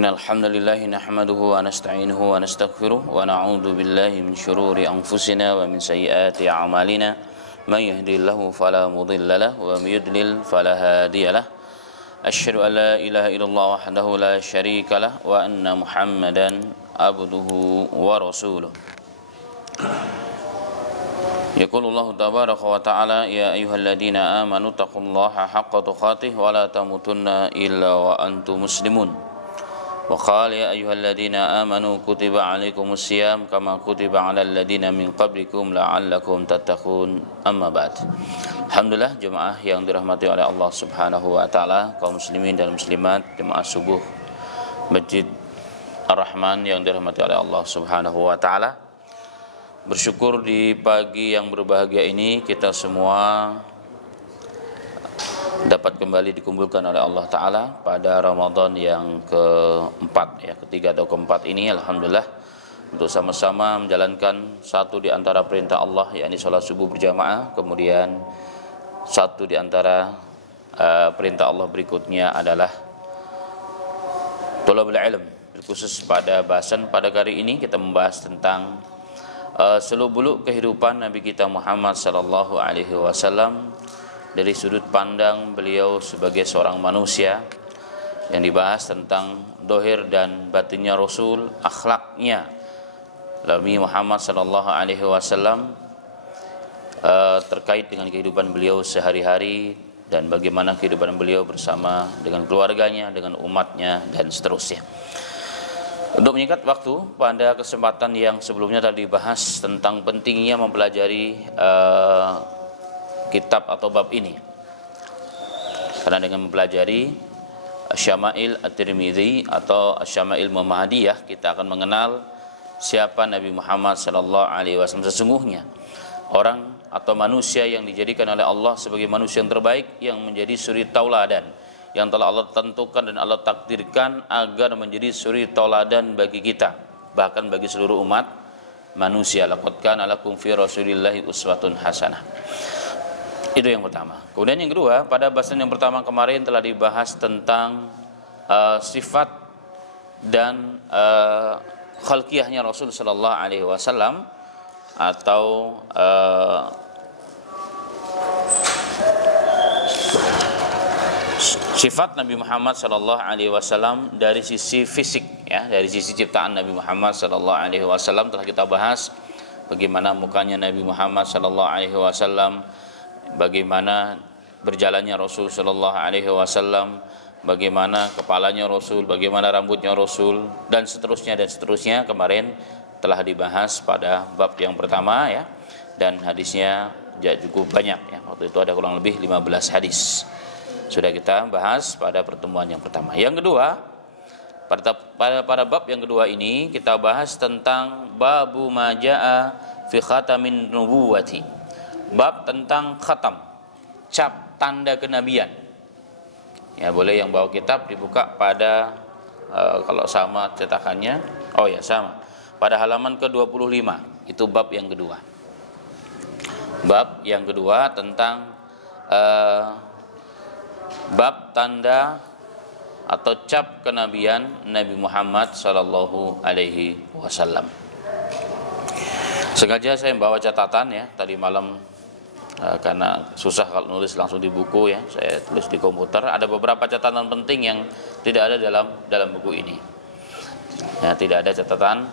إن الحمد لله نحمده ونستعينه ونستغفره ونعوذ بالله من شرور أنفسنا ومن سيئات أعمالنا من يهدي الله فلا مضل له ومن يضلل فلا هادي له أشهد أن لا إله إلا الله وحده لا شريك له وأن محمدا عبده ورسوله يقول الله تبارك وتعالى يا أيها الذين آمنوا اتقوا الله حق تقاته ولا تموتن إلا وأنتم مسلمون وقال يا أيها الذين آمنوا كتب عليكم الصيام كما كتب على الذين من قبلكم لعلكم تتقون أما بعد. Alhamdulillah jemaah yang dirahmati oleh Allah Subhanahu wa taala, kaum muslimin dan muslimat, jemaah subuh Masjid Ar-Rahman yang dirahmati oleh Allah Subhanahu wa taala. Bersyukur di pagi yang berbahagia ini kita semua dapat kembali dikumpulkan oleh Allah Ta'ala pada Ramadan yang keempat, ketiga atau keempat ini, alhamdulillah, untuk sama-sama menjalankan satu di antara perintah Allah, yakni sholat subuh berjamaah. Kemudian satu di antara perintah Allah berikutnya adalah thalabul ilm. Khusus pada bahasan pada kali ini kita membahas tentang seluk-beluk kehidupan Nabi kita Muhammad sallallahu alaihi wasallam dari sudut pandang beliau sebagai seorang manusia, yang dibahas tentang dohir dan batinnya Rasul, akhlaknya Nabi Muhammad sallallahu alaihi wasallam terkait dengan kehidupan beliau sehari-hari dan bagaimana kehidupan beliau bersama dengan keluarganya, dengan umatnya dan seterusnya. Untuk menyingkat waktu, pada kesempatan yang sebelumnya tadi dibahas tentang pentingnya mempelajari kitab atau bab ini, karena dengan mempelajari Syama'il At-Tirmidzi atau Syama'il Muhammadiyah, kita akan mengenal siapa Nabi Muhammad sallallahu alaihi wasallam sesungguhnya, orang atau manusia yang dijadikan oleh Allah sebagai manusia yang terbaik, yang menjadi suri tauladan, yang telah Allah tentukan dan Allah takdirkan agar menjadi suri tauladan bagi kita, bahkan bagi seluruh umat manusia. Laqad kana lakum fi Rasulillahi uswatun hasanah. Itu yang pertama. Kemudian yang kedua, pada bahasan yang pertama kemarin telah dibahas tentang sifat dan khalqiyahnya Rasul sallallahu alaihi wasallam, atau sifat Nabi Muhammad sallallahu alaihi wasallam dari sisi fisik, dari sisi ciptaan Nabi Muhammad sallallahu alaihi wasallam telah kita bahas. Bagaimana mukanya Nabi Muhammad sallallahu alaihi wasallam, bagaimana berjalannya Rasul sallallahu alaihi wasallam, bagaimana kepalanya Rasul, bagaimana rambutnya Rasul, dan seterusnya. Kemarin telah dibahas pada bab yang pertama, dan hadisnya cukup banyak, waktu itu ada kurang lebih 15 hadis. Sudah kita bahas pada pertemuan yang pertama. Yang kedua, pada bab yang kedua ini kita bahas tentang babu majaa fi khatamin nubuwati. Bab tentang khatam, cap tanda kenabian. Boleh yang bawa kitab dibuka pada kalau sama cetakannya, sama. Pada halaman ke-25, itu bab yang kedua. Bab yang kedua tentang bab tanda atau cap kenabian Nabi Muhammad sallallahu alaihi wasallam. Sengaja saya membawa catatan tadi malam, karena susah kalau nulis langsung di buku, saya tulis di komputer. Ada beberapa catatan penting yang tidak ada dalam buku ini. Tidak ada catatan,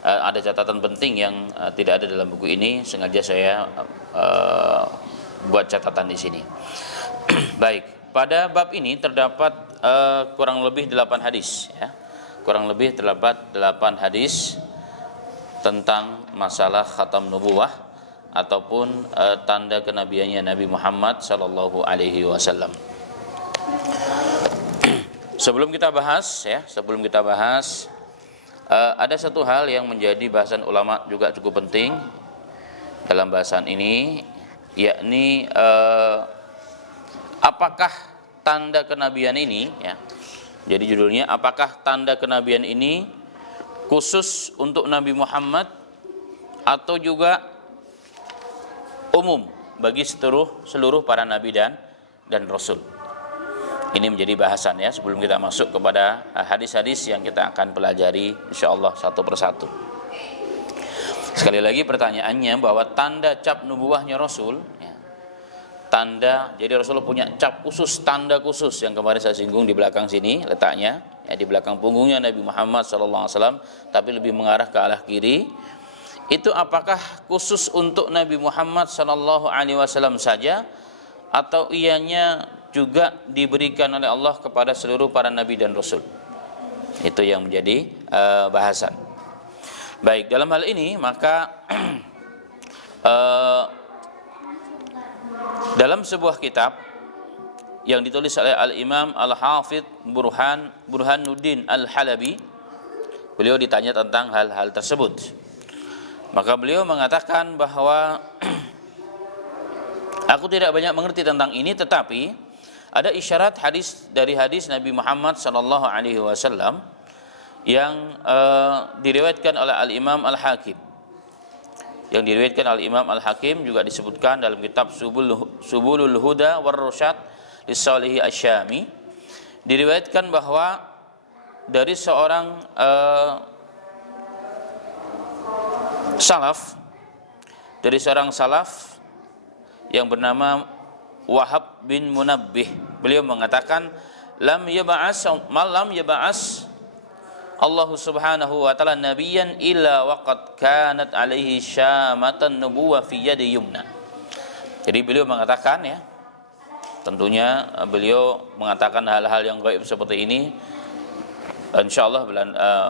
ada catatan penting yang tidak ada dalam buku ini. Sengaja saya buat catatan di sini. Baik, pada bab ini terdapat kurang lebih 8 hadis, kurang lebih terdapat 8 hadis tentang masalah khatam nubuwah ataupun tanda kenabiannya Nabi Muhammad sallallahu alaihi wasallam. Sebelum kita bahas, ada satu hal yang menjadi bahasan ulama juga cukup penting dalam bahasan ini, yakni apakah tanda kenabian ini, jadi judulnya, apakah tanda kenabian ini khusus untuk Nabi Muhammad atau juga umum bagi seluruh para nabi dan rasul. Ini menjadi bahasan ya sebelum kita masuk kepada hadis-hadis yang kita akan pelajari insyaallah satu persatu. Sekali lagi pertanyaannya bahwa tanda cap nubuahnya Rasul ya, tanda, jadi Rasul punya cap khusus, tanda khusus yang kemarin saya singgung di belakang sini letaknya ya, di belakang punggungnya Nabi Muhammad SAW, tapi lebih mengarah ke arah kiri. Itu apakah khusus untuk Nabi Muhammad SAW saja atau ianya juga diberikan oleh Allah kepada seluruh para nabi dan rasul? Itu yang menjadi bahasan. Baik, dalam hal ini maka dalam sebuah kitab yang ditulis oleh Al-Imam Al-Hafidh Burhanuddin Al-Halabi, beliau ditanya tentang hal-hal tersebut. Maka beliau mengatakan bahwa aku tidak banyak mengerti tentang ini, tetapi ada isyarat dari hadis Nabi Muhammad SAW yang diriwayatkan oleh Al-Imam Al-Hakim. Yang diriwayatkan oleh Imam Al-Hakim juga disebutkan dalam kitab Subulul Huda war Rasyad Lis-Shalihi Asy-Syami. Diriwayatkan bahwa dari seorang salaf yang bernama Wahab bin Munabbih, beliau mengatakan lam yab'as Allah subhanahu wa ta'ala nabiyyan illa waqad kanat alaihi syamatan nubuwah fi yadi yumna. Jadi beliau mengatakan ya, tentunya beliau mengatakan hal-hal yang gaib seperti ini insyaallah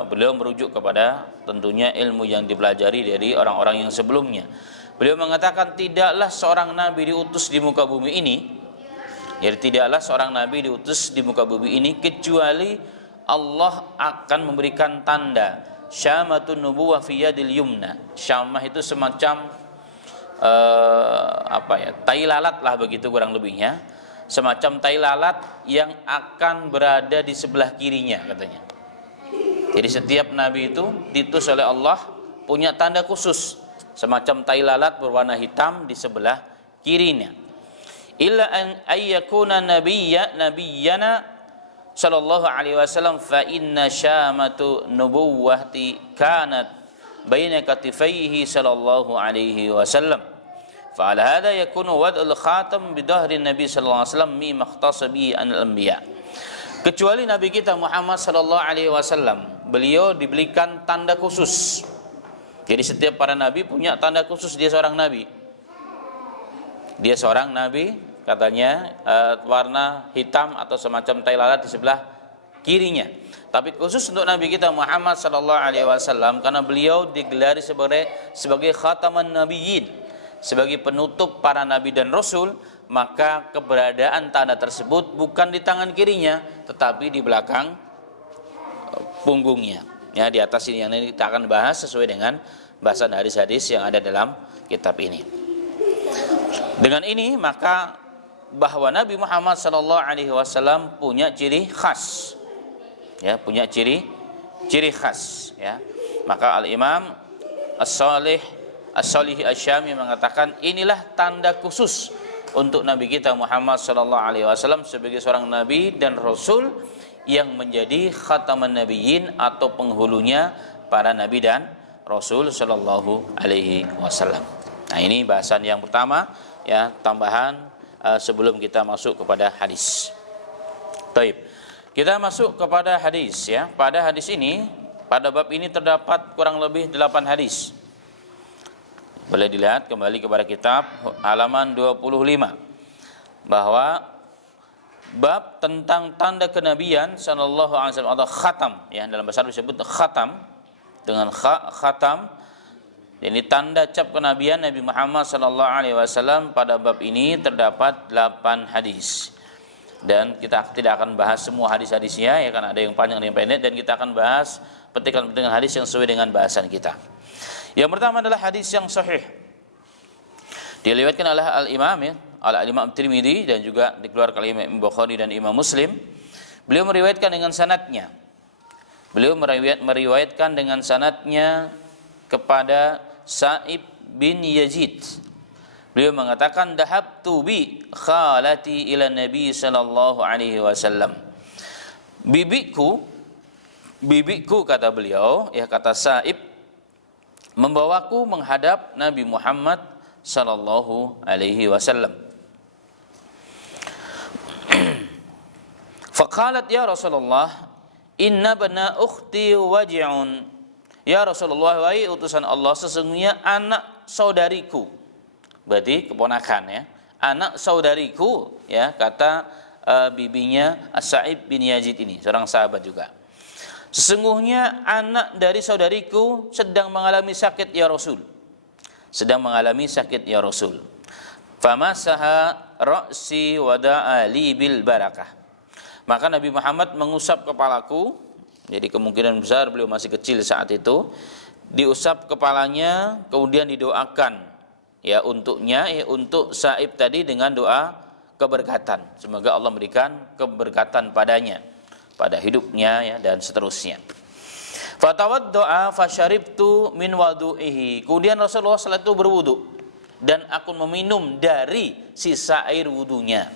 beliau merujuk kepada tentunya ilmu yang dipelajari dari orang-orang yang sebelumnya. Beliau mengatakan tidaklah seorang nabi diutus di muka bumi ini, jadi tidaklah seorang nabi diutus di muka bumi ini kecuali Allah akan memberikan tanda syamatun nubuwah fi yadil yumna. Syamah itu semacam tai lalat lah begitu kurang lebihnya, semacam tai lalat yang akan berada di sebelah kirinya katanya. Jadi setiap nabi itu diutus oleh Allah punya tanda khusus, semacam tai lalat berwarna hitam di sebelah kirinya. Illa an ayyakuna nabiyyana sallallahu alaihi wasallam fa inna syamatu nubuwwati kanat baina katifaihi sallallahu alaihi wasallam. Fa ala hadha yakunu wad'ul khatam bi dhahri nabi sallallahu alaihi wasallam mimma ikhtassa bihi anil anbiya. Kecuali nabi kita Muhammad sallallahu alaihi wasallam, beliau diberikan tanda khusus. Jadi setiap para nabi punya tanda khusus, dia seorang nabi. Dia seorang nabi, katanya warna hitam atau semacam tai lalat di sebelah kirinya. Tapi khusus untuk nabi kita Muhammad sallallahu alaihi wasallam karena beliau digelari sebagai khataman nabiyyin, sebagai penutup para nabi dan rasul, maka keberadaan tanda tersebut bukan di tangan kirinya tetapi di belakang punggungnya. Ya, di atas ini yang kita akan bahas sesuai dengan bahasan hadis-hadis yang ada dalam kitab ini. Dengan ini maka bahwa Nabi Muhammad SAW punya ciri khas, ya, punya ciri khas, ya. Maka Al-Imam As-Shalih Asy-Syami mengatakan inilah tanda khusus untuk Nabi kita Muhammad SAW sebagai seorang Nabi dan Rasul yang menjadi khataman nabiyyin atau penghulunya para nabi dan rasul sallallahu alaihi wasallam. Nah, ini bahasan yang pertama ya, tambahan sebelum kita masuk kepada hadis. Baik. Kita masuk kepada hadis ya. Pada hadis ini, pada bab ini terdapat kurang lebih 8 hadis. Boleh dilihat kembali kepada kitab halaman 25 bahwa bab tentang tanda kenabian sallallahu alaihi wasallam atau khatam ya, dalam bahasa Arab disebut khatam dengan khatam. Ini tanda cap kenabian Nabi Muhammad sallallahu alaihi wasallam. Pada bab ini terdapat 8 hadis. Dan kita tidak akan bahas semua hadis-hadisnya ya, karena ada yang panjang ada yang pendek, dan kita akan bahas petikan-petikan hadis yang sesuai dengan bahasan kita. Yang pertama adalah hadis yang sahih. Diriwayatkan oleh Al-Imam ya, Al-Imam Tirmidzi dan juga dikeluarkan oleh Imam Bukhari dan Imam Muslim. Beliau meriwayatkan dengan sanadnya. Beliau meriwayatkan dengan sanadnya kepada Sa'ib bin Yazid Beliau mengatakan dahabtu bi khalati ila Nabi sallallahu alaihi wasallam. Bibiku kata beliau, ya kata Sa'ib, membawaku menghadap Nabi Muhammad sallallahu alaihi wasallam. Faqalat ya Rasulullah, inna bana ukhti waji'un. Ya Rasulullah, wahai utusan Allah, sesungguhnya anak saudariku, berarti keponakan ya, anak saudariku ya, kata bibinya As-Sa'ib bin Yazid ini, seorang sahabat juga. Sesungguhnya anak dari saudariku sedang mengalami sakit ya Rasul. Sedang mengalami sakit ya Rasul. Famasaha ra'si wada'a li bil barakah. Maka Nabi Muhammad mengusap kepalaku, jadi kemungkinan besar beliau masih kecil saat itu, diusap kepalanya, kemudian didoakan ya untuknya, ya untuk Sa'ib tadi dengan doa keberkatan. Semoga Allah memberikan keberkatan padanya, pada hidupnya ya, dan seterusnya. Fatawaddo'a fasyaribtu min wadu'ihi. Kemudian Rasulullah SAW itu berwudu dan aku meminum dari sisa air wudunya.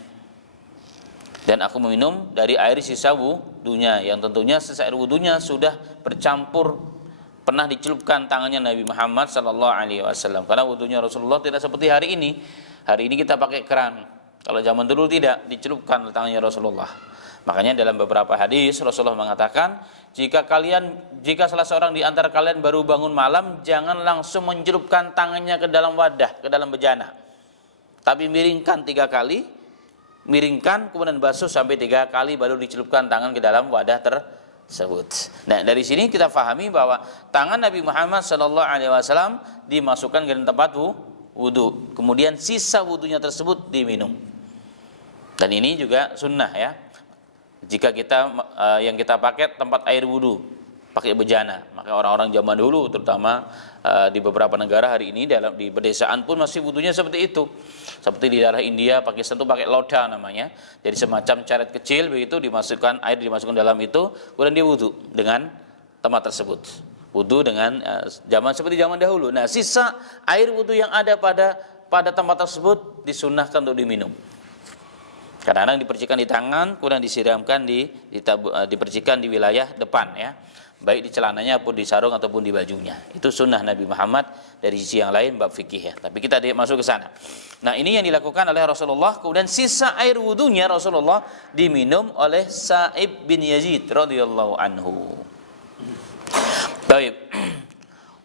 Dan aku meminum dari air sisa wudunya, yang tentunya sisa air wudunya sudah bercampur, pernah dicelupkan tangannya Nabi Muhammad sallallahu alaihi wasallam. Karena wudunya Rasulullah tidak seperti hari ini. Hari ini kita pakai keran. Kalau zaman dulu tidak, dicelupkan tangannya Rasulullah. Makanya dalam beberapa hadis Rasulullah mengatakan, jika salah seorang di antara kalian baru bangun malam, jangan langsung mencelupkan tangannya ke dalam wadah, ke dalam bejana. Tapi miringkan 3 kali, miringkan kemudian basuh sampai 3 kali baru dicelupkan tangan ke dalam wadah tersebut. Nah, dari sini kita fahami bahwa tangan Nabi Muhammad SAW dimasukkan ke dalam tempat wudu, kemudian sisa wudunya tersebut diminum. Dan ini juga sunnah ya. Jika kita yang kita pakai tempat air wudu pakai bejana, maka orang-orang zaman dulu terutama di beberapa negara hari ini di pedesaan pun masih wudunya seperti itu. Seperti di daerah India, Pakistan itu pakai loda namanya. Jadi semacam caret kecil begitu, dimasukkan air, dimasukkan dalam itu, kemudian dia wudu dengan tempat tersebut. Wudu dengan seperti zaman dahulu. Nah, sisa air wudu yang ada pada tempat tersebut disunnahkan untuk diminum. Kadang-kadang dipercikan di tangan, kemudian disiramkan dipercikan di wilayah depan ya, baik di celananya ataupun di sarung ataupun di bajunya. Itu sunnah Nabi Muhammad. Dari sisi yang lain bab fikih ya, tapi kita tidak masuk ke sana. Nah, ini yang dilakukan oleh Rasulullah. Kemudian sisa air wudunya Rasulullah diminum oleh Sa'ib bin Yazid radhiyallahu anhu. Baik.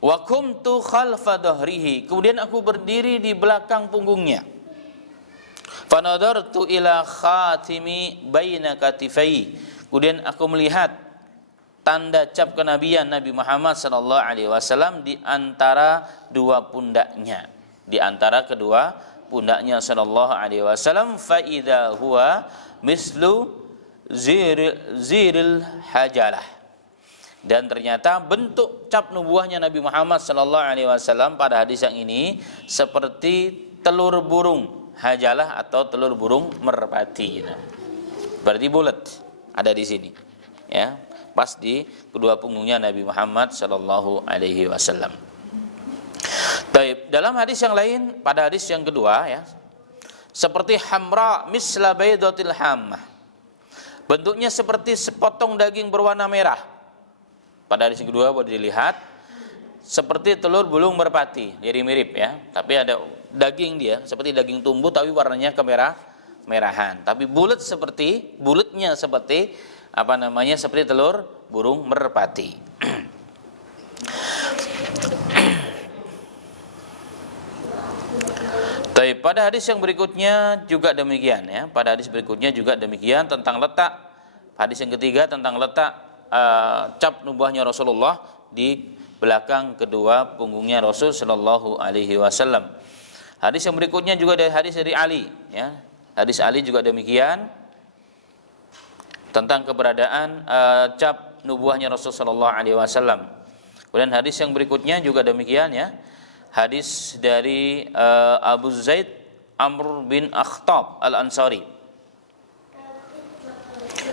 Wa kumtu khalfa dhahrihi. Kemudian aku berdiri di belakang punggungnya. Fanadartu ila khatimi baina katifai. Kemudian aku melihat tanda cap kenabian Nabi Muhammad sallallahu alaihi wasallam di antara dua pundaknya. Di antara kedua pundaknya sallallahu alaihi wasallam, fa idza huwa mislu ziril hajalah. Dan ternyata bentuk cap nubuahnya Nabi Muhammad sallallahu alaihi wasallam pada hadis yang ini seperti telur burung hajalah atau telur burung merpati. Berarti bulat ada di sini. Ya, pas di kedua punggungnya Nabi Muhammad sallallahu alaihi wasallam. Baik, dalam hadis yang lain, pada hadis yang kedua ya, seperti hamra misla baydatil hammah. Bentuknya seperti sepotong daging berwarna merah. Pada hadis yang kedua boleh dilihat seperti telur burung merpati, jadi mirip ya, tapi ada daging dia seperti daging tumbuh tapi warnanya kemerahan. Tapi bulatnya seperti seperti telur burung merpati. Tapi pada hadis yang berikutnya juga demikian ya. Pada hadis berikutnya juga demikian tentang letak. Hadis yang ketiga tentang letak cap nubuahnya Rasulullah di belakang kedua punggungnya Rasul sallallahu alaihi wasallam. Hadis yang berikutnya juga dari hadis dari Ali ya. Hadis Ali juga demikian tentang keberadaan cap nubuahnya Rasul sallallahu alaihi wasallam. Kemudian hadis yang berikutnya juga demikian ya. Hadis dari Abu Zaid Amr bin Akhtab Al-Ansari.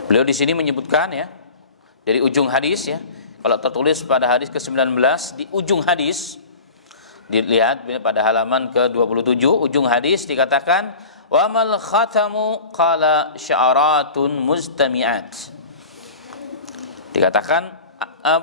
Beliau di sini menyebutkan ya, dari ujung hadis ya. Kalau tertulis pada hadis ke-19 di ujung hadis Dilihat pada halaman ke-27 ujung hadis dikatakan wa mal khatamu qala sya'aratun mustami'at. Dikatakan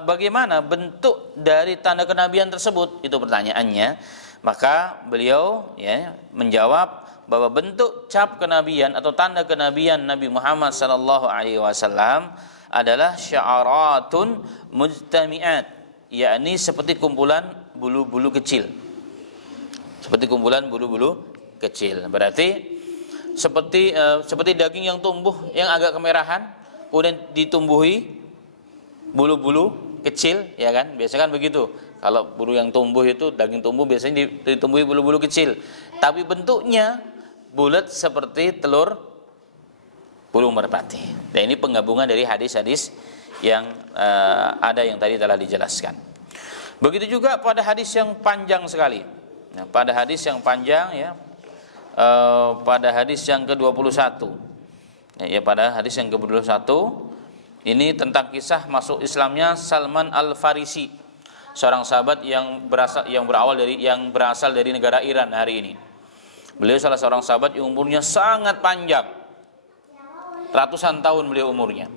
bagaimana bentuk dari tanda kenabian tersebut, itu pertanyaannya. Maka beliau ya menjawab bahwa bentuk cap kenabian atau tanda kenabian Nabi Muhammad sallallahu alaihi wasallam adalah sya'aratun mujtami'at, yakni seperti kumpulan bulu-bulu kecil. Seperti kumpulan bulu-bulu kecil. Berarti seperti daging yang tumbuh yang agak kemerahan kemudian ditumbuhi bulu-bulu kecil, ya kan? Biasanya kan begitu. Kalau bulu yang tumbuh itu, daging tumbuh biasanya ditumbuhi bulu-bulu kecil. Tapi bentuknya bulat seperti telur burung merpati. Dan ini penggabungan dari hadis-hadis yang ada yang tadi telah dijelaskan. Begitu juga pada hadis yang panjang sekali. Nah, pada hadis yang panjang ya, pada hadis yang ke-21. Ya, pada hadis yang ke-21 ini tentang kisah masuk Islamnya Salman Al-Farisi, seorang sahabat yang berasal dari negara Iran hari ini. Beliau salah seorang sahabat yang umurnya sangat panjang. Ratusan tahun beliau umurnya.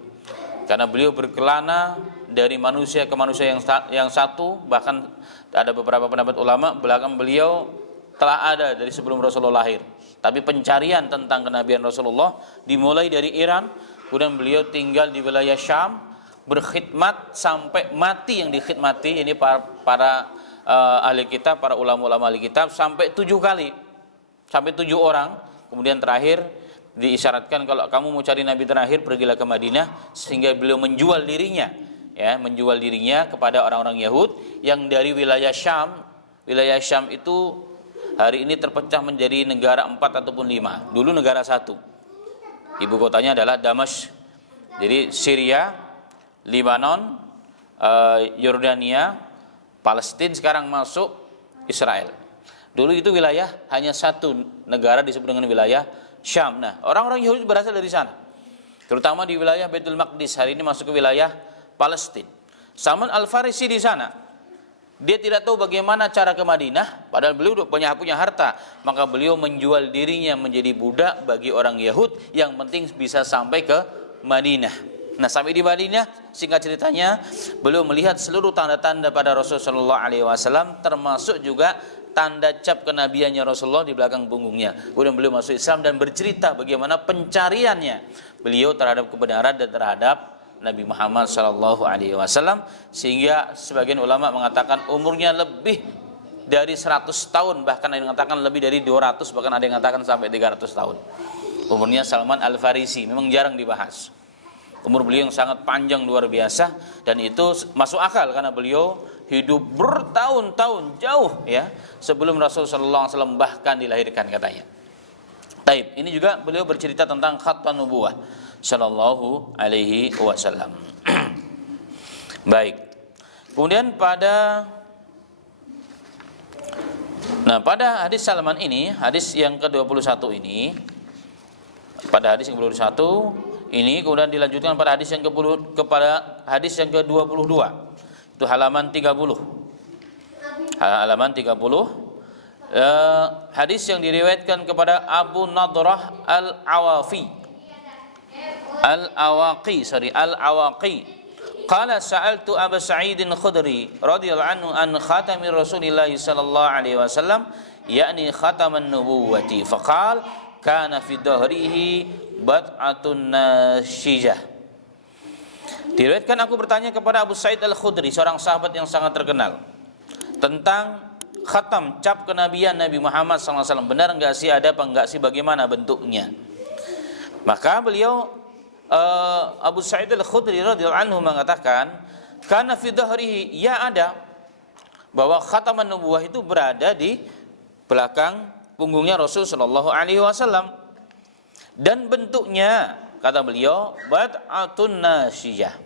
Karena beliau berkelana dari manusia ke manusia yang satu, bahkan ada beberapa pendapat ulama belakang beliau telah ada dari sebelum Rasulullah lahir. Tapi pencarian tentang kenabian Rasulullah dimulai dari Iran, kemudian beliau tinggal di wilayah Syam, berkhidmat sampai mati yang dikhidmati ini para ahli kitab, para ulama-ulama ahli kitab sampai 7 kali, sampai 7 orang. Kemudian terakhir diisyaratkan kalau kamu mau cari nabi terakhir pergilah ke Madinah, sehingga beliau menjual dirinya, ya, menjual dirinya kepada orang-orang Yahud yang dari wilayah Syam. Wilayah Syam itu hari ini terpecah menjadi negara 4 ataupun 5. Dulu negara 1. Ibu kotanya adalah Damaskus. Jadi Syria, Lebanon, Yordania, Palestina, sekarang masuk Israel. Dulu itu wilayah hanya satu negara disebut dengan wilayah Syam. Nah, orang-orang Yahudi berasal dari sana. Terutama di wilayah Baitul Maqdis, hari ini masuk ke wilayah Palestina. Salman Al-Farisi di sana. Dia tidak tahu bagaimana cara ke Madinah, padahal beliau punya harta. Maka beliau menjual dirinya menjadi budak bagi orang Yahud, yang penting bisa sampai ke Madinah. Nah, sampai di Madinah, singkat ceritanya, beliau melihat seluruh tanda-tanda pada Rasulullah SAW, termasuk juga tanda cap kenabiannya Rasulullah di belakang punggungnya. Kemudian beliau masuk Islam dan bercerita bagaimana pencariannya beliau terhadap kebenaran dan terhadap Nabi Muhammad SAW, sehingga sebagian ulama mengatakan umurnya lebih dari 100 tahun, bahkan ada yang mengatakan lebih dari 200, bahkan ada yang mengatakan sampai 300 tahun. Umurnya Salman Al-Farisi memang jarang dibahas. Umur beliau yang sangat panjang luar biasa, dan itu masuk akal karena beliau hidup bertahun-tahun jauh ya sebelum Rasulullah SAW bahkan dilahirkan katanya. Taib, ini juga beliau bercerita tentang khatman nubuwah sallallahu alaihi wasallam. Baik. Kemudian pada hadis Salman ini, hadis yang ke-21 ini, pada hadis yang ke-21 ini kemudian dilanjutkan pada hadis yang hadis yang ke-22. Itu halaman 30. Halaman 30. Hadis yang diriwayatkan kepada Abu Nadrah Al-Awaqi. Qala sa'altu Abu Sa'id Khudri radhiyallahu anhu an khatami Rasulillah sallallahu alaihi wasallam, yakni khataman nubuwati. Faqala kana fi dhahrihi bat'atun nashijah. Diriwayatkan aku bertanya kepada Abu Sa'id Al-Khudri, seorang sahabat yang sangat terkenal, tentang khatam, cap kenabian Nabi Muhammad SAW. Benar enggak sih, ada apa enggak sih, bagaimana bentuknya? Maka beliau Abu Sa'id Al-Khudri radhiyallahu anhu mengatakan, karena fi dhahrihi, ya ada, bahwa khataman nubuwah itu berada di belakang punggungnya Rasul sallallahu alaihi wasallam, dan bentuknya, kata beliau, bad'atun nasiyah,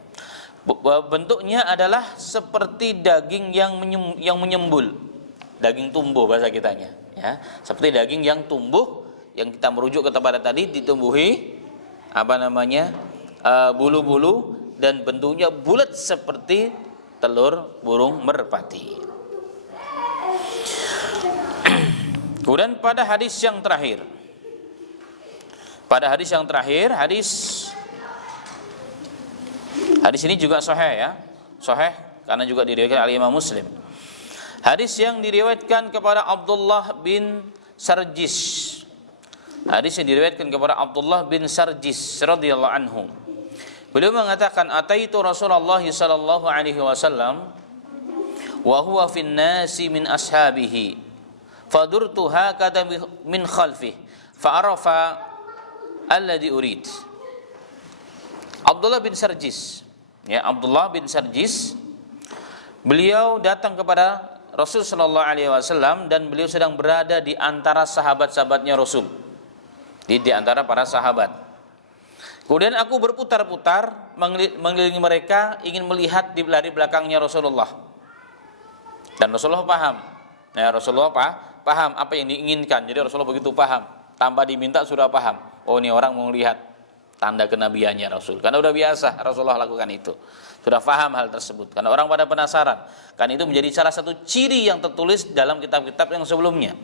bentuknya adalah seperti daging yang menyembul, daging tumbuh bahasa kitanya ya, seperti daging yang tumbuh, yang kita merujuk kepada tadi, ditumbuhi bulu-bulu, dan bentuknya bulat seperti telur burung merpati. Kemudian pada hadis yang terakhir, hadis ini juga sahih ya, sahih karena juga diriwayatkan oleh Imam Muslim. Hadis yang diriwayatkan kepada Abdullah bin Sarjis. Hadis yang diriwayatkan kepada Abdullah bin Sarjis radhiyallahu anhu. Beliau mengatakan, "Ataitu Rasulullah sallallahu alaihi wasallam wa huwa fin nasi min ashabihi. Fadurtu hakada min khalfihi fa arafa alladhi urid." Abdullah bin Sarjis, ya, Abdullah bin Sarjis, beliau datang kepada Rasul sallallahu alaihi wasallam dan beliau sedang berada di antara sahabat-sahabatnya Rasul. Di antara para sahabat. Kemudian aku berputar-putar mengelilingi mereka, ingin melihat di belakangnya Rasulullah. Dan Rasulullah paham. Ya, Rasulullah paham apa yang diinginkan. Jadi Rasulullah begitu paham. Tanpa diminta sudah paham. Oh, ini orang mau lihat tanda kenabiannya Rasul. Karena udah biasa Rasulullah lakukan itu. Sudah paham hal tersebut. Karena orang pada penasaran. Karena itu menjadi salah satu ciri yang tertulis dalam kitab-kitab yang sebelumnya.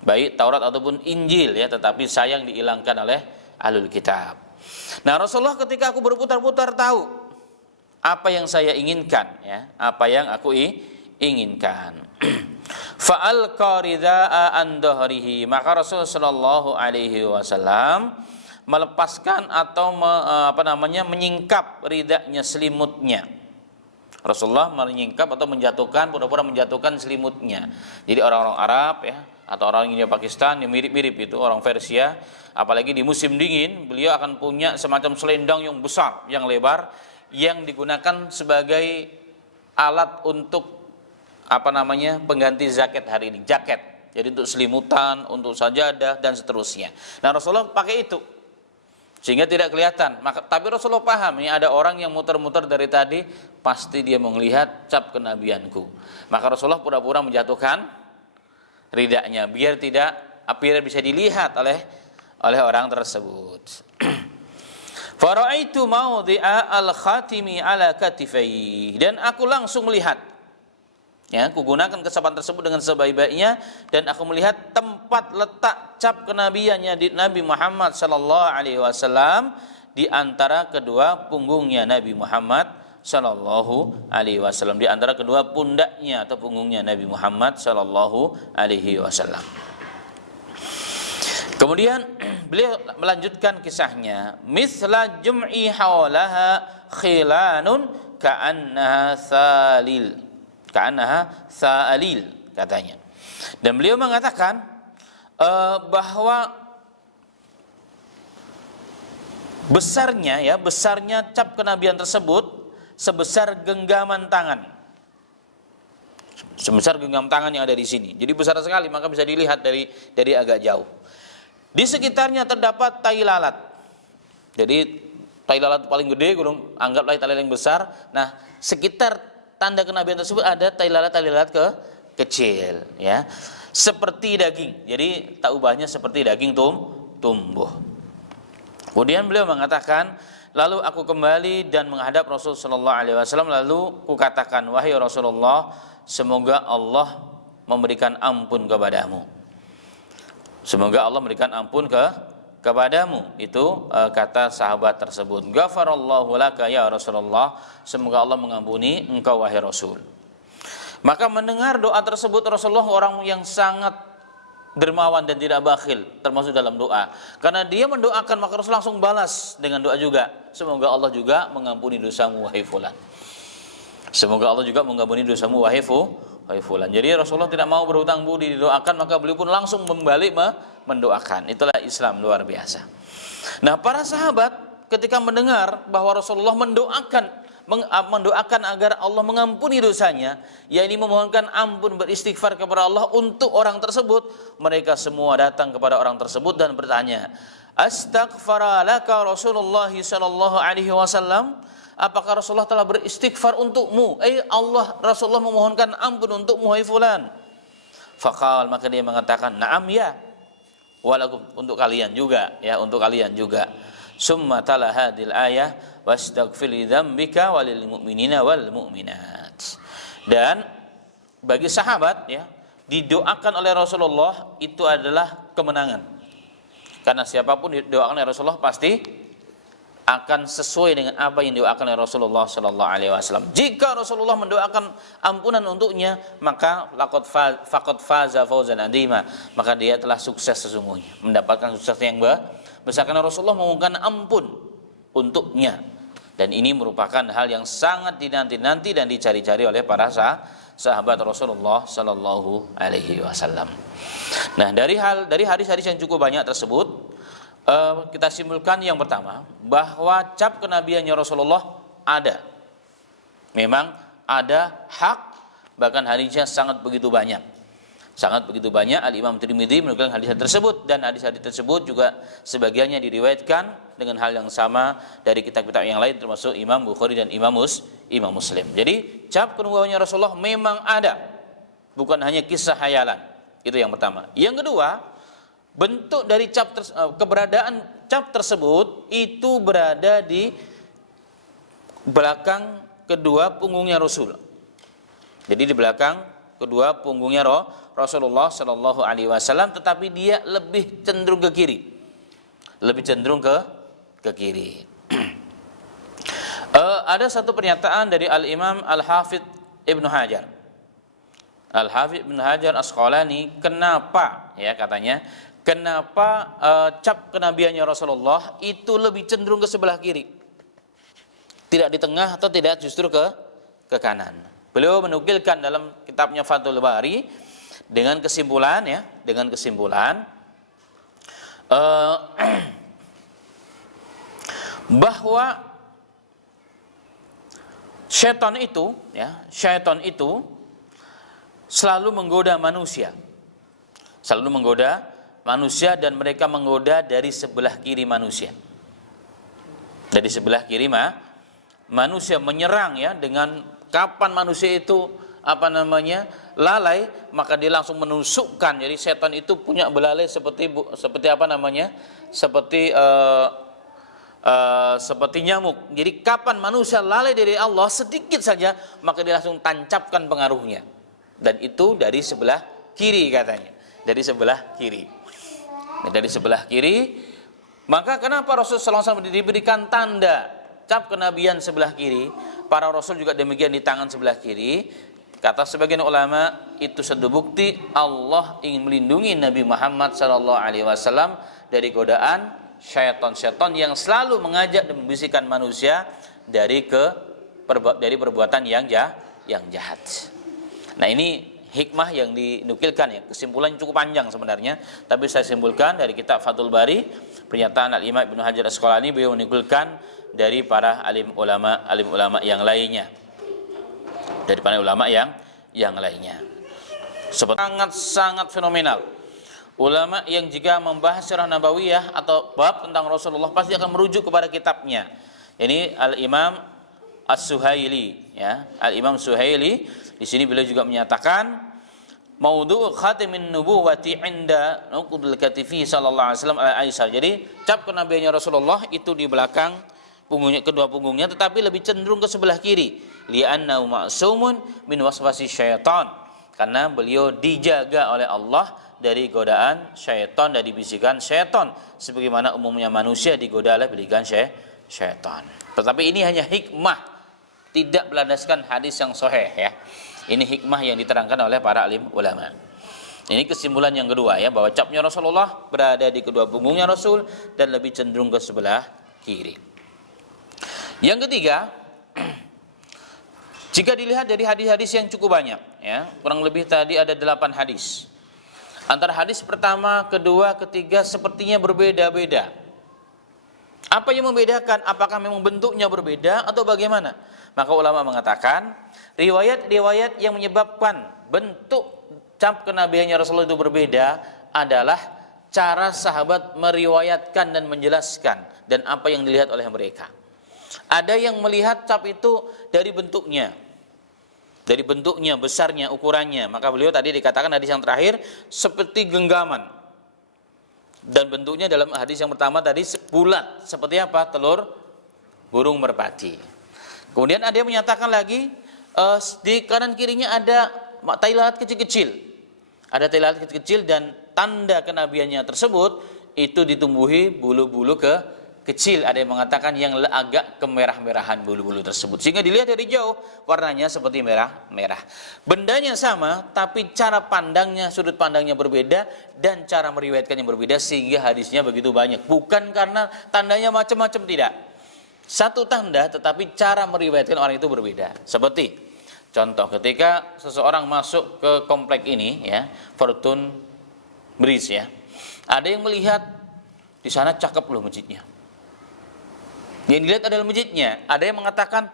Baik Taurat ataupun Injil ya, tetapi sayang dihilangkan oleh ahlul kitab. Nah, Rasulullah ketika aku berputar-putar tahu apa yang saya inginkan ya, apa yang aku inginkan. Fa'alqa ridaa'a an dhahrihi, maka Rasulullah sallallahu alaihi wasallam melepaskan atau menyingkap ridaknya, selimutnya. Rasulullah menyingkap atau menjatuhkan, pura-pura menjatuhkan selimutnya. Jadi orang-orang Arab ya, atau orang India Pakistan yang mirip-mirip itu, orang Persia, apalagi di musim dingin, beliau akan punya semacam selendang yang besar, yang lebar, yang digunakan sebagai alat untuk pengganti jaket hari ini, jaket. Jadi untuk selimutan, untuk sajadah dan seterusnya. Nah, Rasulullah pakai itu sehingga tidak kelihatan. Tapi Rasulullah paham, ini ada orang yang muter-muter dari tadi, pasti dia mau melihat cap kenabianku. Maka Rasulullah pura-pura menjatuhkan ridaknya biar bisa dilihat oleh orang tersebut. Faraitu mawdi'a al-khatimi ala katifai, dan aku langsung melihat, ya, aku gunakan kesempatan tersebut dengan sebaik-baiknya, dan aku melihat tempat letak cap kenabiannya di Nabi Muhammad sallallahu alaihi wasallam di antara kedua punggungnya Nabi Muhammad sallallahu alaihi wasallam, di antara kedua pundaknya atau punggungnya Nabi Muhammad sallallahu alaihi wasallam. Kemudian beliau melanjutkan kisahnya, misla jum'i hawlaha khilanun ka'annaha sa'alil katanya. Dan beliau mengatakan bahwa besarnya cap kenabian tersebut sebesar genggaman tangan. Sebesar genggam tangan yang ada di sini. Jadi besar sekali, maka bisa dilihat dari agak jauh. Di sekitarnya terdapat tai lalat. Jadi tai lalat paling gede, anggaplah tai lalat yang besar. Nah, sekitar tanda kenabian tersebut ada tai lalat kecil, ya. Seperti daging. Jadi tak ubahnya seperti daging tumbuh. Kemudian beliau mengatakan, lalu aku kembali dan menghadap Rasul sallallahu alaihi wasallam, lalu kukatakan, wahai Rasulullah, semoga Allah memberikan ampun kepadamu. Semoga Allah memberikan ampun kepadamu. Itu kata sahabat tersebut. Ghafarallahu laka ya Rasulullah, semoga Allah mengampuni engkau wahai Rasul. Maka mendengar doa tersebut, Rasulullah orang yang sangat dermawan dan tidak bakhil, termasuk dalam doa. Karena dia mendoakan, maka Rasul langsung balas dengan doa juga. Semoga Allah juga mengampuni dosamu wahai fulan. Semoga Allah juga mengampuni dosamu wahai fulan. Jadi Rasulullah tidak mau berhutang budi didoakan, maka beliau pun langsung kembali mendoakan. Itulah Islam luar biasa. Nah, para sahabat ketika mendengar bahwa Rasulullah mendoakan agar Allah mengampuni dosanya, yakni memohonkan ampun, beristighfar kepada Allah untuk orang tersebut, mereka semua datang kepada orang tersebut dan bertanya, astaghfara laka Rasulullah sallallahu alaihi wasallam, apakah Rasulullah telah beristighfar untukmu? Allah, Rasulullah memohonkan ampun untukmu hai fulan. Faqal, maka dia mengatakan, na'am ya, walakum, untuk kalian juga, ya, untuk kalian juga. Summa tala hadil ayah wastaghfir li dzambika walil mu'minina wal mu'minat. Dan bagi sahabat, ya, didoakan oleh Rasulullah itu adalah kemenangan. Karena siapapun didoakan oleh Rasulullah pasti akan sesuai dengan apa yang didoakan oleh Rasulullah sallallahu alaihi wasallam. Jika Rasulullah mendoakan ampunan untuknya, maka faqad faza fawzan adzima, maka dia telah sukses sesungguhnya, mendapatkan sukses yang besar karena Rasulullah memohonkan ampun untuknya. Dan ini merupakan hal yang sangat dinanti-nanti dan dicari-cari oleh para sahabat Rasulullah sallallahu alaihi wasallam. Nah, dari hadis-hadis yang cukup banyak tersebut, kita simpulkan yang pertama bahwa cap kenabiannya Rasulullah ada, memang ada hak, bahkan hadisnya sangat begitu banyak. Al-Imam Tirmidzi menukilkan hadis tersebut, dan hadis-hadis tersebut juga sebagiannya diriwayatkan dengan hal yang sama dari kitab-kitab yang lain termasuk Imam Bukhari dan Imam Muslim. Jadi cap kenubuatannya Rasulullah memang ada, bukan hanya kisah hayalan. Itu yang pertama. Yang kedua, bentuk dari keberadaan cap tersebut itu berada di belakang kedua punggungnya Rasul. Jadi di belakang kedua punggungnya Rasulullah Shallallahu Alaihi Wasallam, tetapi dia lebih cenderung ke kiri, Ada satu pernyataan dari Al-Imam Al-Hafidh Ibnu Hajar. Al-Hafidh Ibnu Hajar Asqalani, kenapa cap kenabiannya Rasulullah itu lebih cenderung ke sebelah kiri, tidak di tengah atau tidak justru ke kanan. Beliau menukilkan dalam kitabnya Fathul Bari dengan kesimpulan bahwa syaitan itu selalu menggoda manusia, dan mereka menggoda dari sebelah kiri manusia. Dari sebelah kiri manusia menyerang, ya, dengan kapan manusia itu lalai, maka dia langsung menusukkan. Jadi setan itu punya belalai seperti nyamuk. Jadi kapan manusia lalai dari Allah sedikit saja, maka dia langsung tancapkan pengaruhnya. Dan itu dari sebelah kiri katanya. Dari sebelah kiri. Maka kenapa Rasulullah SAW diberikan tanda cap kenabian sebelah kiri? Para Rasul juga demikian di tangan sebelah kiri. Kata sebagian ulama, itu satu bukti Allah ingin melindungi Nabi Muhammad SAW dari godaan syaitan yang selalu mengajak dan membisikkan manusia dari perbuatan yang jahat. Nah, ini hikmah yang dinukilkan, ya. Kesimpulan cukup panjang sebenarnya, tapi saya simpulkan dari kitab Fathul Bari, pernyataan Al-Imam Ibnu Hajar Asqalani. Beliau menukilkan dari para alim ulama yang lainnya. Sangat fenomenal. Ulama yang jika membahas sirah nabawiyah atau bab tentang Rasulullah pasti akan merujuk kepada kitabnya. Ini Al-Imam As-Suhaili, ya. Al-Imam Suhaili di sini beliau juga menyatakan maudhu' khatimin nubuwati 'inda nuqudul katifi sallallahu alaihi wasallam ala Aisyah. Jadi cap kenabiannya Rasulullah itu di belakang kedua punggungnya, tetapi lebih cenderung ke sebelah kiri. Li'annahu ma'sumun min waswasi syaitan. Karena beliau dijaga oleh Allah dari godaan syaitan, dari bisikan syaitan, sebagaimana umumnya manusia digoda oleh bisikan syaitan. Tetapi ini hanya hikmah, tidak berlandaskan hadis yang sahih, ya. Ini hikmah yang diterangkan oleh para alim ulama. Ini kesimpulan yang kedua, ya, bahwa capnya Rasulullah berada di kedua punggungnya Rasul dan lebih cenderung ke sebelah kiri. Yang ketiga, jika dilihat dari hadis-hadis yang cukup banyak, ya, kurang lebih tadi ada 8 hadis. Antara hadis pertama, kedua, ketiga sepertinya berbeda-beda. Apa yang membedakan? Apakah memang bentuknya berbeda atau bagaimana? Maka ulama mengatakan riwayat-riwayat yang menyebabkan bentuk cap kenabiannya Rasulullah itu berbeda adalah cara sahabat meriwayatkan dan menjelaskan dan apa yang dilihat oleh mereka. Ada yang melihat cap itu dari bentuknya, besarnya, ukurannya. Maka beliau tadi dikatakan hadis yang terakhir seperti genggaman. Dan bentuknya dalam hadis yang pertama tadi bulat, seperti apa? Telur burung merpati. Kemudian ada yang menyatakan lagi di kanan kirinya ada tai lalat kecil-kecil. Ada tai lalat kecil-kecil dan tanda kenabiannya tersebut itu ditumbuhi bulu-bulu kecil. Ada yang mengatakan yang agak kemerah-merahan bulu-bulu tersebut. Sehingga dilihat dari jauh warnanya seperti merah-merah. Bendanya sama tapi cara pandangnya, sudut pandangnya berbeda dan cara meriwayatkannya berbeda sehingga hadisnya begitu banyak. Bukan karena tandanya macam-macam, tidak. Satu tanda tetapi cara meriwayatkan orang itu berbeda. Seperti contoh ketika seseorang masuk ke komplek ini ya, Fortune Bridge ya. Ada yang melihat di sana cakep loh masjidnya. Yang dilihat adalah masjidnya. Ada yang mengatakan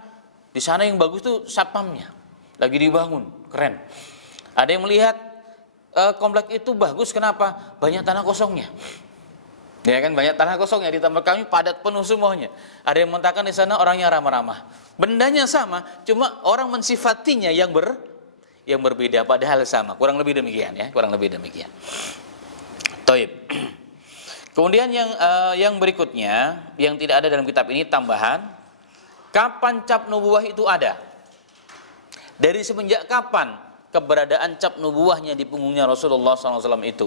di sana yang bagus tuh satpamnya. Lagi dibangun, keren. Ada yang melihat komplek itu bagus, kenapa? Banyak tanah kosongnya. Ya kan, banyak tanah kosongnya, di tempat kami padat penuh semuanya. Ada yang mengatakan di sana orangnya ramah-ramah. Bendanya sama, cuma orang mensifatinya yang berbeda padahal sama. Kurang lebih demikian ya, kurang lebih demikian. Taib. Kemudian yang berikutnya yang tidak ada dalam kitab ini tambahan, kapan cap nubuwah itu ada? Dari semenjak kapan keberadaan cap nubuwahnya di punggungnya Rasulullah SAW itu?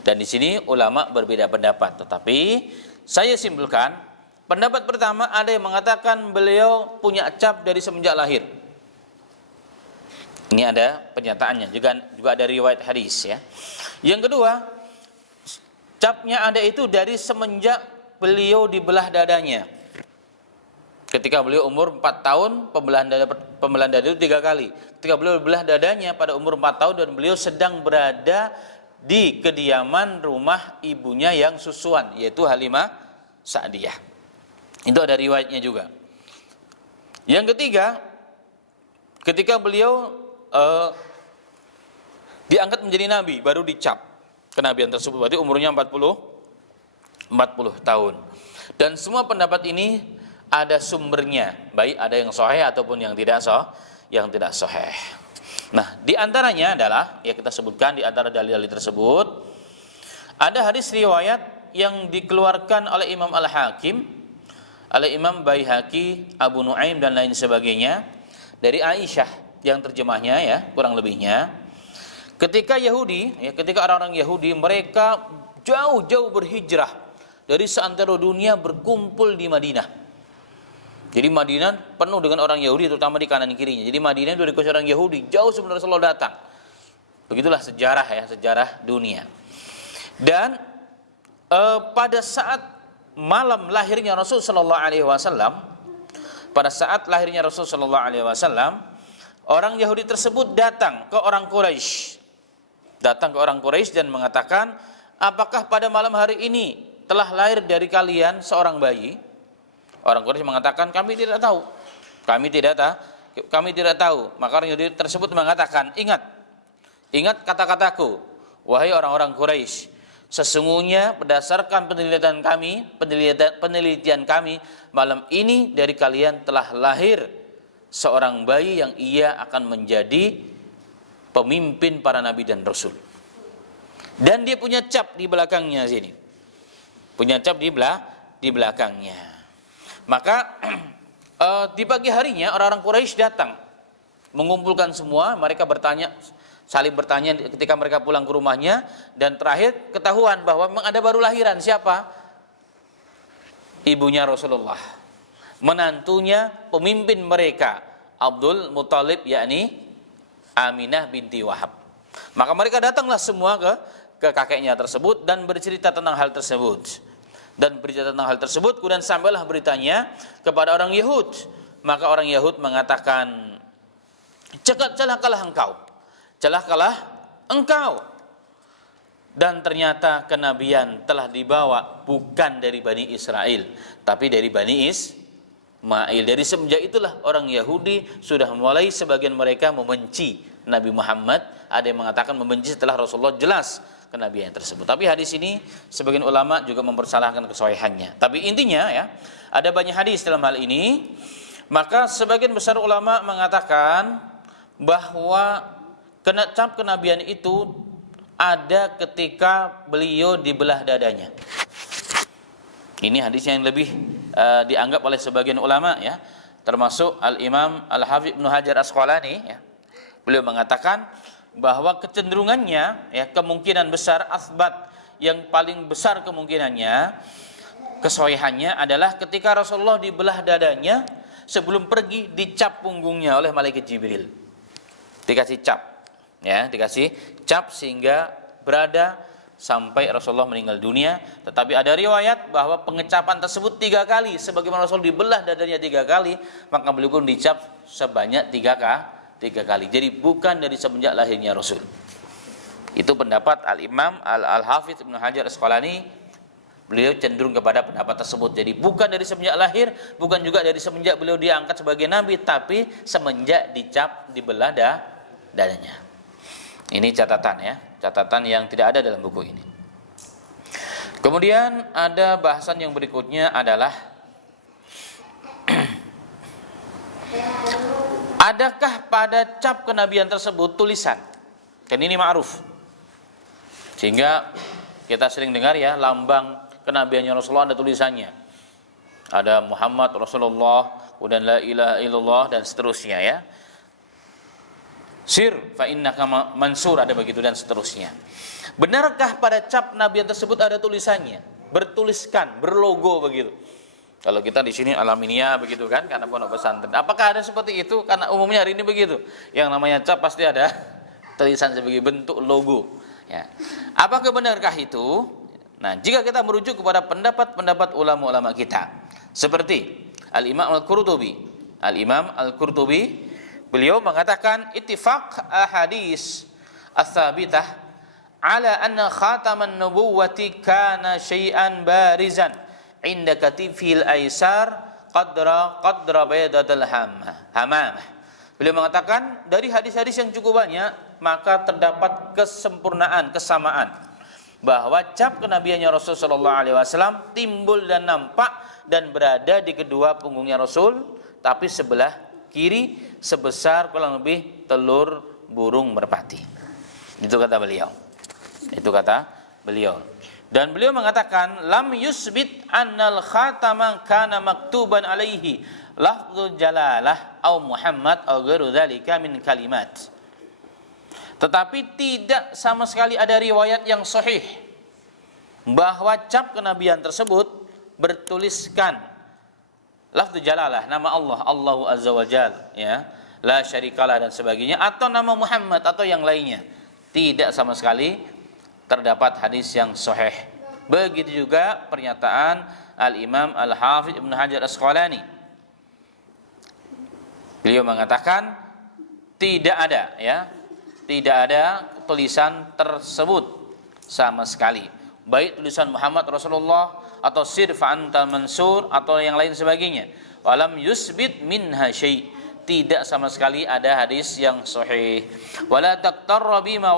Dan di sini ulama berbeda pendapat, tetapi saya simpulkan pendapat pertama ada yang mengatakan beliau punya cap dari semenjak lahir. Ini ada penyataannya, juga ada riwayat hadis ya. Yang kedua, capnya ada itu dari semenjak beliau dibelah dadanya. Ketika beliau umur 4 tahun, pembelahan dada itu 3 kali. Ketika beliau belah dadanya pada umur 4 tahun dan beliau sedang berada di kediaman rumah ibunya yang susuan, yaitu Halimah Sa'diyah. Itu ada riwayatnya juga. Yang ketiga, ketika beliau diangkat menjadi nabi, baru dicap kenabian tersebut, berarti umurnya 40 tahun. Dan semua pendapat ini ada sumbernya, baik ada yang sahih ataupun yang tidak sahih. Nah, di antaranya adalah, ya kita sebutkan di antara dalil-dalil tersebut, ada hadis riwayat yang dikeluarkan oleh Imam Al-Hakim, oleh Imam Baihaqi, Abu Nuaim dan lain sebagainya, dari Aisyah yang terjemahnya ya, kurang lebihnya. Ketika orang-orang Yahudi, mereka jauh-jauh berhijrah dari seantero dunia berkumpul di Madinah. Jadi Madinah penuh dengan orang Yahudi, terutama di kanan kirinya. Jadi Madinah itu dikuasai orang Yahudi, jauh sebelum Rasulullah datang. Begitulah sejarah dunia. Dan pada saat malam lahirnya Rasul sallallahu alaihi wasallam, orang Yahudi tersebut datang ke orang Quraisy. Dan mengatakan, apakah pada malam hari ini telah lahir dari kalian seorang bayi? Orang Quraisy mengatakan, kami tidak tahu. Maka orang Yahudi tersebut mengatakan, ingat kata-kataku, wahai orang-orang Quraisy, sesungguhnya berdasarkan penelitian kami, malam ini dari kalian telah lahir seorang bayi yang ia akan menjadi pemimpin para nabi dan rasul. Dan dia punya cap di belakangnya sini. Di belakangnya. Maka di pagi harinya orang-orang Quraisy datang, mengumpulkan semua, mereka saling bertanya ketika mereka pulang ke rumahnya, dan terakhir ketahuan bahwa memang ada baru lahiran. Siapa? Ibunya Rasulullah, menantunya pemimpin mereka, Abdul Muthalib, yakni Aminah binti Wahab. Maka mereka datanglah semua ke kakeknya tersebut dan bercerita tentang hal tersebut. Kemudian sampailah beritanya kepada orang Yahud. Maka orang Yahud mengatakan, celakalah engkau. Dan ternyata kenabian telah dibawa bukan dari Bani Israel, tapi dari Bani Ismail. Dari semenjak itulah orang Yahudi sudah mulai sebagian mereka membenci Nabi Muhammad. Ada yang mengatakan membenci setelah Rasulullah jelas kenabian tersebut. Tapi hadis ini sebagian ulama juga mempersalahkan kesahihannya. Tapi intinya ya, ada banyak hadis dalam hal ini. Maka sebagian besar ulama mengatakan bahwa cap kenabian itu ada ketika beliau dibelah dadanya. Ini hadis yang lebih dianggap oleh sebagian ulama ya, termasuk Al-Imam Al-Hafidz Ibnu Hajar Asqalani ya. Beliau mengatakan bahwa kecenderungannya ya kemungkinan besar asbat yang paling besar kemungkinannya kesohihannya adalah ketika Rasulullah dibelah dadanya sebelum pergi dicap punggungnya oleh malaikat Jibril. Dikasih cap ya, dikasih cap sehingga berada sampai Rasulullah meninggal dunia. Tetapi ada riwayat bahwa pengecapan tersebut 3 kali, sebagaimana Rasul dibelah dadanya 3 kali, maka beliau pun dicap sebanyak 3 kali. Jadi bukan dari semenjak lahirnya Rasul. Itu pendapat Al-Imam Al-Hafidz Ibnu Hajar Asqalani. Beliau cenderung kepada pendapat tersebut. Jadi bukan dari semenjak lahir, bukan juga dari semenjak beliau diangkat sebagai nabi, tapi semenjak dicap dibelah dadanya. Ini catatan ya, catatan yang tidak ada dalam buku ini. Kemudian ada bahasan yang berikutnya adalah adakah pada cap kenabian tersebut tulisan? Kan ini ma'ruf. Sehingga kita sering dengar ya, lambang kenabiannya Rasulullah ada tulisannya. Ada Muhammad Rasulullah, kemudian la ilaha illallah dan seterusnya ya. Sir fa innaka mansur, ada begitu dan seterusnya. Benarkah pada cap nabian tersebut ada tulisannya? Bertuliskan, berlogo begitu. Kalau kita di sini alaminia begitu kan, karena pondok pesantren. Apakah ada seperti itu? Karena umumnya hari ini begitu. Yang namanya cap pasti ada tulisan sebagai bentuk logo. Ya. Apakah benarkah itu? Nah, jika kita merujuk kepada pendapat-pendapat ulama-ulama kita, seperti Al-Imam Al-Qurtubi, beliau mengatakan ittifaq ahadits ats-tsabitah ala anna khataman nubuwwati kana syai'an barizan inda katifil aisar qadra baydatul hamamah. Beliau mengatakan dari hadis-hadis yang cukup banyak maka terdapat kesempurnaan, kesamaan bahwa cap kenabiannya Rasulullah SAW timbul dan nampak dan berada di kedua punggungnya Rasul, tapi sebelah kiri sebesar kurang lebih telur burung merpati. Itu kata beliau. Dan beliau mengatakan lam yusbit annal khatama kana maktuban alaihi lafdzul jalalah au Muhammad au ghairu dzalika min kalimat. Tetapi tidak sama sekali ada riwayat yang sahih bahwa cap kenabian tersebut bertuliskan lafdzul jalalah, nama Allah, Allahu azza wajal ya, la syarikalah dan sebagainya, atau nama Muhammad atau yang lainnya. Tidak sama sekali terdapat hadis yang sahih. Begitu juga pernyataan Al-Imam Al-Hafidz Ibnu Hajar Asqalani. Beliau mengatakan tidak ada tulisan tersebut sama sekali, baik tulisan Muhammad Rasulullah atau sir fa anta mansur atau yang lain sebagainya. Walam yusbit minha syai', tidak sama sekali ada hadis yang sahih. Wala taqtarra bima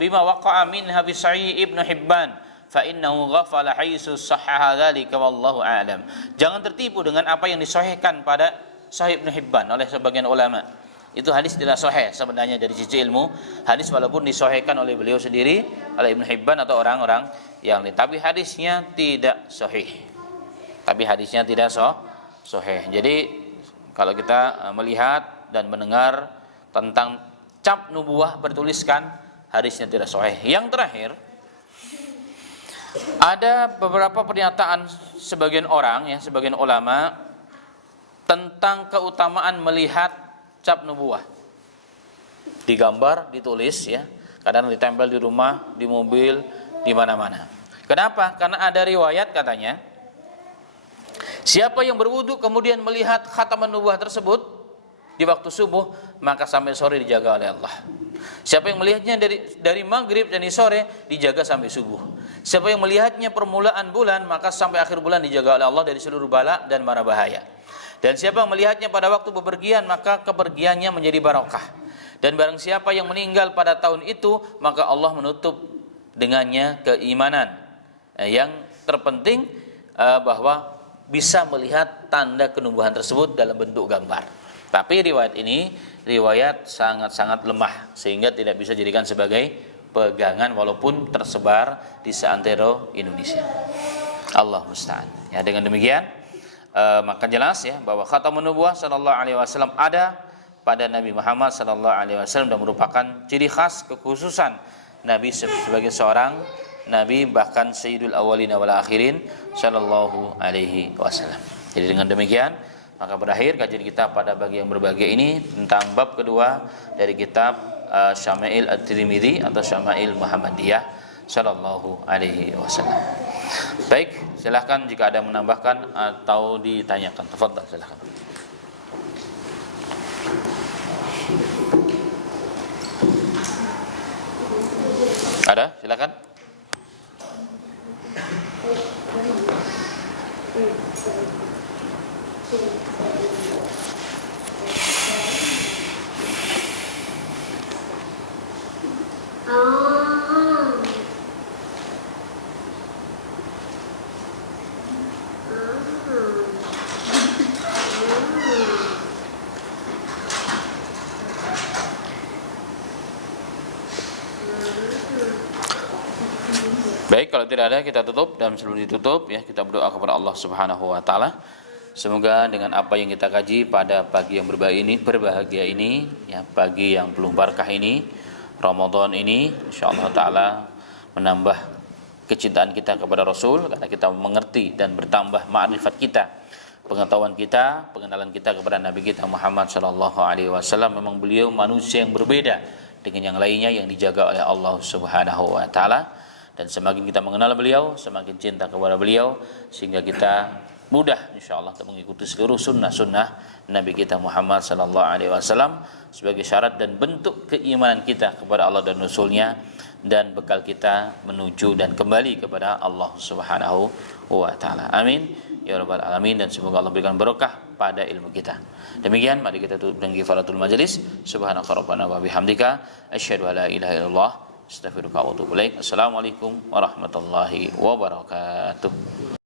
waqa'a minha bi Sahih Ibnu Hibban fa innahu ghafala haitsu sahhaha dzalika wallahu a'lam. Jangan tertipu dengan apa yang disahihkan pada Sahih Ibnu Hibban oleh sebagian ulama. Itu hadis tidak sahih sebenarnya dari sisi ilmu hadis, walaupun disahihkan oleh beliau sendiri, oleh Ibnu Hibban atau orang-orang yang lain, tapi hadisnya tidak sahih. Sahih. Jadi kalau kita melihat dan mendengar tentang cap nubuwah bertuliskan, hadisnya tidak sahih. Yang terakhir, ada beberapa pernyataan sebagian orang ya, sebagian ulama tentang keutamaan melihat cap nubuwah. Digambar, ditulis ya, kadang ditempel di rumah, di mobil, di mana-mana. Kenapa? Karena ada riwayat katanya, siapa yang berwudu kemudian melihat khataman nubuwah tersebut di waktu subuh, maka sampai sore dijaga oleh Allah. Siapa yang melihatnya dari maghrib dan sore, dijaga sampai subuh. Siapa yang melihatnya permulaan bulan, maka sampai akhir bulan dijaga oleh Allah dari seluruh bala dan mara bahaya. Dan siapa yang melihatnya pada waktu bepergian, maka kepergiannya menjadi barokah. Dan barang siapa yang meninggal pada tahun itu, maka Allah menutup dengannya keimanan. Yang terpenting bahwa bisa melihat tanda kenubuhan tersebut dalam bentuk gambar. Tapi riwayat ini riwayat sangat-sangat lemah, sehingga tidak bisa dijadikan sebagai pegangan walaupun tersebar di seantero Indonesia. Allah musta'an. Ya, dengan demikian maka jelas ya bahwa khatamun nubuwah sallallahu alaihi wasallam ada pada Nabi Muhammad sallallahu alaihi wasallam dan merupakan ciri khas kekhususan Nabi sebagai seorang Nabi, bahkan Sayyidul Awwalin wal Akhirin sallallahu alaihi wasallam. Jadi dengan demikian maka berakhir kajian kita pada bagi yang berbahagia ini tentang bab kedua dari kitab Syama'il At-Tirmidzi atau Syama'il Muhammadiyah sallallahu alaihi wasallam. Baik, silakan jika ada menambahkan atau ditanyakan. Tafadhal, silakan. Ada? Silakan. Baik, kalau tidak ada kita tutup, dan sebelum ditutup ya kita berdoa kepada Allah Subhanahu wa taala. Semoga dengan apa yang kita kaji pada pagi yang berbahagia ini ya, pagi yang penuh barakah ini, Ramadan ini, insyaallah taala menambah kecintaan kita kepada Rasul karena kita mengerti dan bertambah ma'rifat kita, pengetahuan kita, pengenalan kita kepada Nabi kita Muhammad sallallahu alaihi wasallam. Memang beliau manusia yang berbeda dengan yang lainnya yang dijaga oleh Allah Subhanahu wa taala. Dan semakin kita mengenal beliau, semakin cinta kepada beliau, sehingga kita mudah insyaallah untuk mengikuti seluruh sunnah-sunnah Nabi kita Muhammad sallallahu alaihi wasallam sebagai syarat dan bentuk keimanan kita kepada Allah dan Rasul-Nya, dan bekal kita menuju dan kembali kepada Allah Subhanahu wa taala. Amin ya rabbal alamin, dan semoga Allah berikan barokah pada ilmu kita. Demikian mari kita tutup dengan kifaratul majelis. Subhanaka rabbana wa bihamdika asyhadu an la ilaha illallah astaghfiruka wa atubu ilaik. Assalamualaikum warahmatullahi wabarakatuh.